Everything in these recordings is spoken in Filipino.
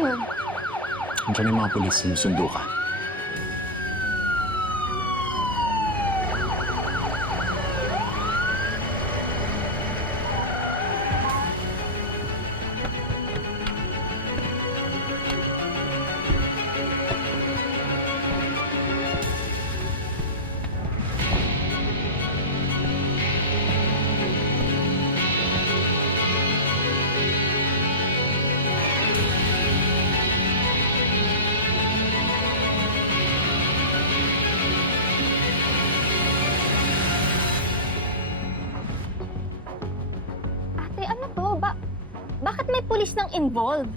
yun? Andiyan yung mga pulis, sinusundo ka. Ate, ano to? Bakit may pulis nang involved?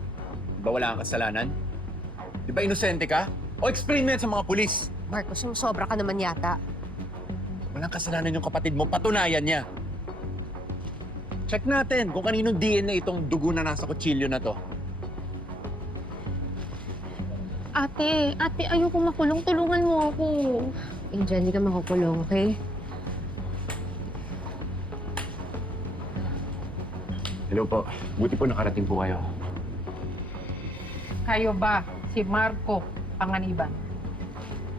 Ba wala kang kasalanan? Di ba inosente ka? O explain mo yan sa mga pulis. Marcos, sobra ka naman yata. Walang kasalanan yung kapatid mo, patunayan niya. Check natin kung kaninong DNA itong dugo na nasa kutsilyo na to. Ate, ayoko makulong. Tulungan mo ako. Angel, hindi ka makukulong, okay? Hello po. Buti po nakarating po kayo. Kayo ba si Marco Panganiban?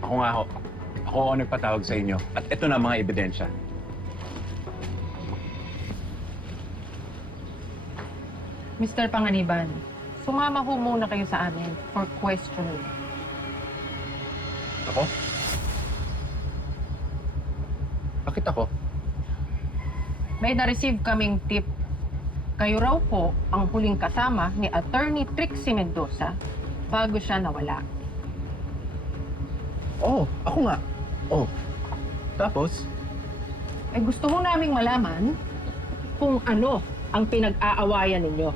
Ako nga ho. Ako ang nagpatawag sa inyo. At ito na mga ebidensya. Mr. Panganiban, sumama ho muna kayo sa amin for questioning. Ako? Bakit ako? May na-receive kaming tip. Kayo raw po ang huling kasama ni Attorney Trixie Mendoza bago siya nawala. Oo, ako nga. Oh. Tapos? Ay gusto ho naming malaman kung ano ang pinag-aawayan ninyo.